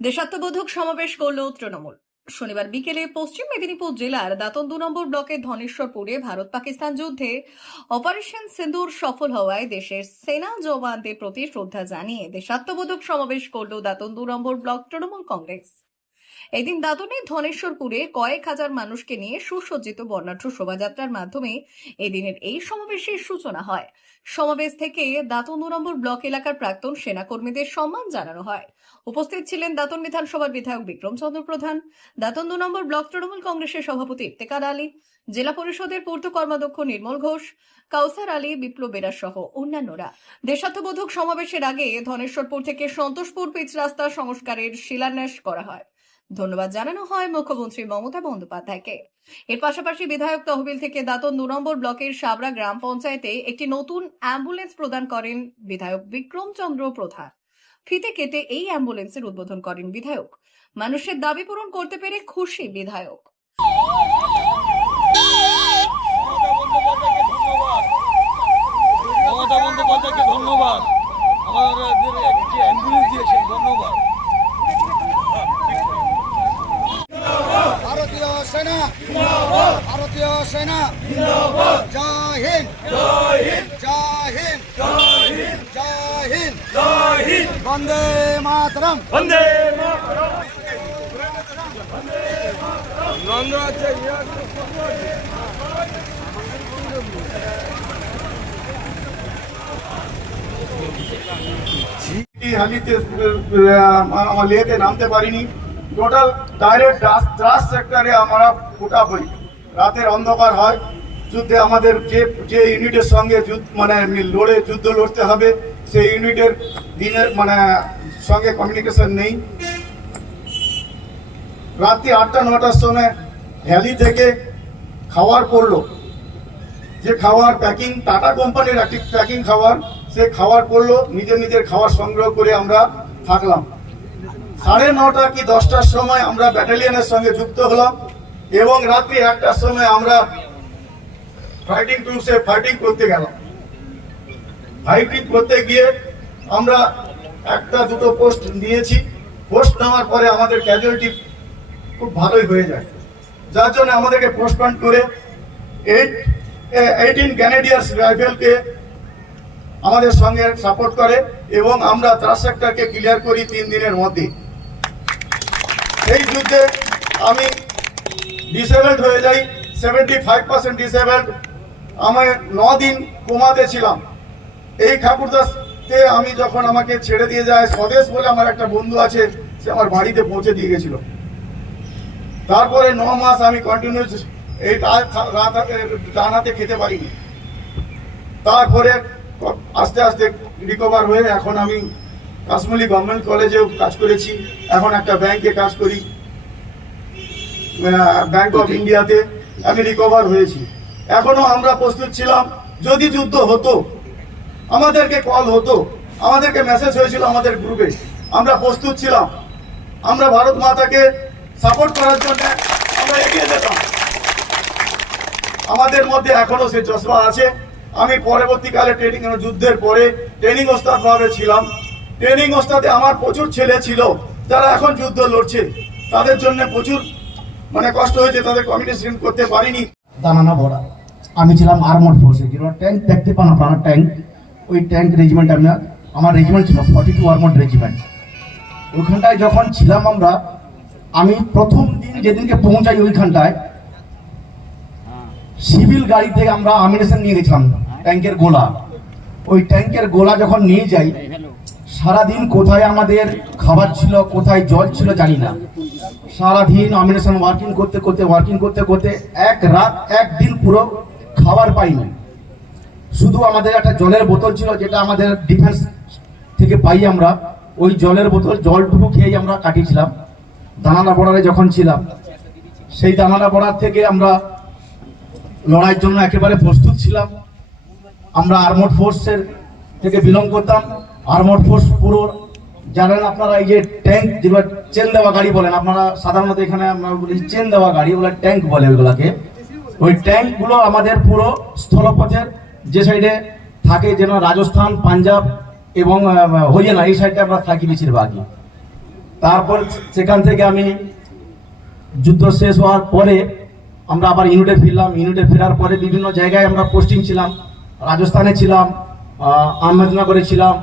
দেশাত্মবোধক সমাবেশ করল তৃণমূল। শনিবার বিকেলে পশ্চিম মেদিনীপুর জেলার দাঁতন দু নম্বর ব্লকের ধনেশ্বরপুরে ভারত পাকিস্তান যুদ্ধে অপারেশন সিন্দুর সফল হওয়ায় দেশের সেনা জওয়ানদের প্রতি শ্রদ্ধা জানিয়ে দেশাত্মবোধক সমাবেশ করল দাঁতন দু নম্বর ব্লক তৃণমূল কংগ্রেস। এদিন দাতনের ধনেশ্বরপুরে কয়েক হাজার মানুষকে নিয়ে সুসজ্জিত বর্ণাঢ্য শোভাযাত্রার মাধ্যমে এদিনের এই সমাবেশের সূচনা হয়। সমাবেশ থেকে দাতন দু নম্বর ব্লক এলাকার প্রাক্তন সেনাকর্মীদের সম্মান জানানো হয়। উপস্থিত ছিলেন দাতন বিধানসভার বিধায়ক বিক্রম চন্দ্র প্রধান, দাতন দু নম্বর ব্লক তৃণমূল কংগ্রেসের সভাপতি ইফতেকার আলী, জেলা পরিষদের পূর্ত কর্মাধ্যক্ষ নির্মল ঘোষ, কাউসার আলী, বিপ্লব বেরা সহ অন্যান্যরা। দেশাত্মবোধক সমাবেশের আগে ধনেশ্বরপুর থেকে সন্তোষপুর পিচ রাস্তা সংস্কারের শিলান্যাস করা হয়। ধন্যবাদ জানানো হয় মুখ্যমন্ত্রী মমতা বন্দ্যোপাধ্যায়কে। এর পাশাপাশি বিধায়ক তহবিল থেকে দাতন দু নম্বর ব্লকের সাবরা গ্রাম পঞ্চায়েতে একটি নতুন অ্যাম্বুলেন্স প্রদান করেন বিধায়ক বিক্রম চন্দ্র প্রধান। ফিতে কেটে এই অ্যাম্বুলেন্সের উদ্বোধন করেন বিধায়ক। মানুষের দাবি পূরণ করতে পেরে খুশি বিধায়ক। ভারতীয় সেনা জয় হিন্দ জয় হিন্দ জয় হিন্দ বন্দে মাতরম বন্দে নন্দ আছে কি হালিতে আমার লেতে নামতে পারিনি টোটাল ডাইরেক্ট দ্রাস সেক্টরে আমরা ফুটা পড়ি রাতের অন্ধকার হয়। যুদ্ধে আমাদের যে যে ইউনিটের সঙ্গে যুদ্ধ মানে লড়ে, যুদ্ধ লড়তে হবে, সেই ইউনিটের দিনের মানে সঙ্গে কমিউনিকেশন নেই। রাত্রি আটটা, নটার সময় ভ্যালি থেকে খাওয়ার পড়ল। যে খাওয়ার প্যাকিং টাটা কোম্পানির একটি প্যাকিং খাবার সে খাবার পড়ল। নিজের নিজের খাবার সংগ্রহ করে আমরা থাকলাম। সাড়ে নটা কি দশটার সময় আমরা ব্যাটালিয়নের সঙ্গে যুক্ত হলাম। এবং রাত্রি একটার সময় আমরা ফাইটিং টুলসে ফাইটিং করতে গেলাম। ফাইটিং করতে গিয়ে আমরা একটা দুটো পোস্ট নিয়েছি। পোস্ট নেওয়ার পরে আমাদের ক্যাজুয়ালিটি খুব ভালোই হয়ে যায়। যার জন্য আমাদেরকে পোস্টপন করে এইট এইটিন ক্যানেডিয়ার্স রাইফেলকে আমাদের সঙ্গে সাপোর্ট করে এবং আমরা ত্রাস সেক্টরকে ক্লিয়ার করি তিন দিনের মধ্যে। এই যুদ্ধে আমি ডিসেবলড হয়ে যাই সেভেন্টি ফাইভ পার্সেন্ট ডিসেবলড আমি দিন কোমাতে ছিলাম। এই ঠাকুরদাসকে আমি যখন আমাকে ছেড়ে দিয়ে যায়, স্বদেশ বলে আমার একটা বন্ধু আছে, সে আমার বাড়িতে পৌঁছে দিয়ে গেছিল। তারপরে ন মাস আমি কন্টিনিউ এই রাত রাত ডান হাতে খেতে পারিনি। তারপরে আস্তে আস্তে রিকভার হয়ে এখন আমি কাশ্মীরি গভর্নমেন্ট কলেজেও কাজ করেছি। এখন একটা ব্যাংকে কাজ করি। ব্যাংক অফ ইন্ডিয়াতে আমি রিকভার হয়েছি। এখনও আমরা প্রস্তুত ছিলাম। যদি যুদ্ধ হতো আমাদেরকে কল হতো আমাদেরকে মেসেজ হয়েছিল আমাদের গ্রুপে আমরা প্রস্তুত ছিলাম। আমরা ভারত মাতাকে সাপোর্ট করার জন্য আমরা এগিয়ে যেতাম। আমাদের মধ্যে এখনও সে চশমা আছে। আমি পরবর্তীকালে ট্রেনিং যুদ্ধের পরে ট্রেনিং ওস্তাদ ভাবে ছিলাম। ট্রেনিং ওস্তাদে আমার প্রচুর ছেলে ছিল যারা এখন যুদ্ধ লড়ছে। তাদের জন্য প্রচুর মানে কষ্ট হয়েছে, তাদের কমিউনিকেশন করতে পারিনি। দানানা ভরা আমি ছিলাম আর্মড ফোর্সে যেটা ট্যাঙ্ক দেখতে পান আপনারা ট্যাঙ্ক ওই ট্যাঙ্ক রেজিমেন্ট আমি আমার রেজিমেন্ট ছিল ফর্টি টু আর্মড রেজিমেন্ট ওইখানটায় যখন ছিলাম আমরা, আমি প্রথম দিন যেদিনকে পৌঁছাই ওইখানটায় সিভিল গাড়ি থেকে আমরা আমিনেশন নিয়ে গেছিলাম ট্যাঙ্কের গোলা। ওই ট্যাঙ্কের গোলা যখন নিয়ে যাই সারাদিন কোথায় আমাদের খাবার ছিল, কোথায় জল ছিল জানি না। সারাদিন অমিনেশন ওয়ার্কিং করতে করতে ওয়ার্কিং করতে করতে এক রাত, একদিন পুরো খাবার পাইনি। শুধু আমাদের একটা জলের বোতল ছিল যেটা আমাদের ডিফেন্স থেকে পাই আমরা। ওই জলের বোতল, জলটুকু খেয়েই আমরা কাটিয়েছিলাম। দানানা বর্ডারে যখন ছিলাম, সেই দানানা বর্ডার থেকে আমরা লড়াইয়ের জন্য একেবারে প্রস্তুত ছিলাম। আমরা আর্মড ফোর্সের থেকে বিলং করতাম। আর্মড ফোর্স পুরো জানেন আপনারা এই যে ট্যাঙ্ক যেগুলো চেন দেওয়া গাড়ি বলেন আপনারা সাধারণত এখানে আমরা বলি চেন দেওয়া গাড়ি ওগুলো ট্যাঙ্ক বলে ওইগুলাকে ওই ট্যাঙ্কগুলো আমাদের পুরো স্থলপথের যে সাইডে থাকে যেন রাজস্থান পাঞ্জাব এবং হরিয়ানা এই সাইডে আমরা থাকি বেশিরভাগই। তারপর সেখান থেকে আমি যুদ্ধ শেষ হওয়ার পরে আমরা আবার ইউনিটে ফিরলাম। ইউনিটে ফেরার পরে বিভিন্ন জায়গায় আমরা পোস্টিং ছিলাম। রাজস্থানে ছিলাম আহ, আহমেদনগরে ছিলাম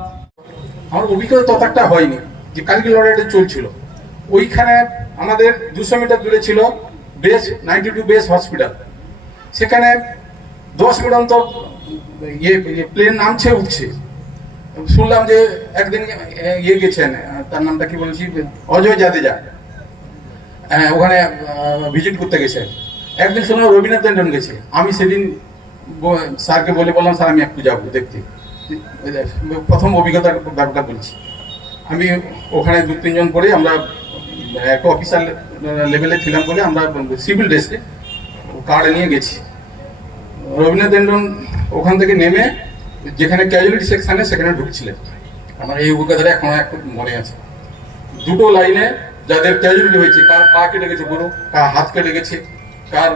আমার অভিজ্ঞতা তত একটা হয়নি, যে কালকে লড়াইটা চলছিল। ওইখানে আমাদের দুশো মিটার দূরে ছিল base ninety two base hospital. সেখানে দশ মিনিট অন্তর ইয়ে প্লেন নামছে, উঠছে। শুনলাম যে একদিন ইয়ে গেছেন তার নামটা কি বলেছি? অজয় জাদেজা। হ্যাঁ ওখানে ভিজিট করতে গেছেন একদিন শুনলাম রবীন্দ্রনাথ ট্যান্ডন গেছে। আমি সেদিন স্যারকে বলে বললাম, স্যার, আমি একটু যাব দেখতে। প্রথম অভিজ্ঞতার ব্যাপারটা বলছি আমি ওখানে দু, তিনজন করে আমরা একটা অফিসার লেভেলে ছিলাম বলে আমরা সিভিল ড্রেসে কার্ড নিয়ে গেছি। রবীন্দ্রনাথ ওখান থেকে নেমে যেখানে ক্যাজুয়ালিটি সেকশানে সেখানে ঢুকছিলেন। আমার এই অভিজ্ঞতাটা এখনও একটু মনে আছে। দুটো লাইনে যাদের ক্যাজুয়ালিটি হয়েছে, কার পা কেটে গেছে গরু কার হাত কেটে গেছে, কার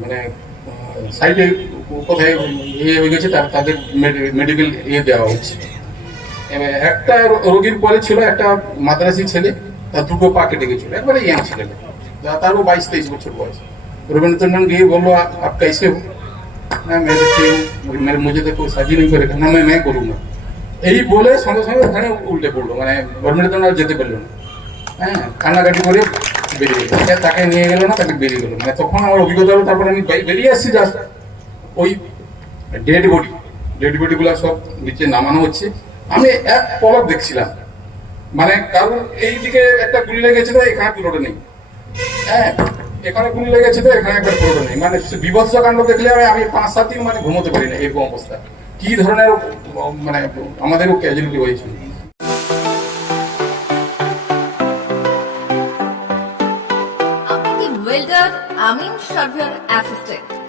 মানে সাইডে কোথায় ইয়ে হয়ে গেছে, তার তাদের মেডিকেল ইয়ে দেওয়া হচ্ছে। একটা রোগীর পরে ছিল একটা মাদ্রাসি ছেলে, তার দুটো পা কেটে গেছিল, একবারে ইয়াং ছেলে। তারও বাইশ তেইশ বছর বয়স। রবীন্দ্রনাথ গিয়ে বলল আপ কাইসে হো? না, মেরে মেরে মুঝে তো সাজি নেই করে, না আমি করুন না। এই বলে সঙ্গে সঙ্গে ওখানে উল্টে পড়ল মানে রবীন্দ্রনাথ যেতে পারল না। হ্যাঁ কান্নাকাটি করে বেরিয়ে গেল। তাকে নিয়ে গেলো না, তাকে বেরিয়ে গেলো। মানে তখন আমার অভিজ্ঞতা হলো, তারপরে আমি বেরিয়ে আসছি জাস্ট ওই ডেড বডি ডেড বডিগুলো সব নিচে নামানো হচ্ছে। আমি এক পলক দেখছিলাম। মানে কারণ এই দিকে একটা গুলি লেগেছে তো, এখানে পুরোটা নেই। হ্যাঁ এখানে গুলি লেগেছে তো, এখানে একবার পুরোটা নেই। মানে বিভৎস কাণ্ড দেখলে আমি পাঁচ সাত দিন মানে ঘুমোতে পারি না, এরকম অবস্থা। কি ধরনের মানে আমাদেরও ক্যাজুয়ালিটি ওয়েল্ডার আমিন surveyor assistant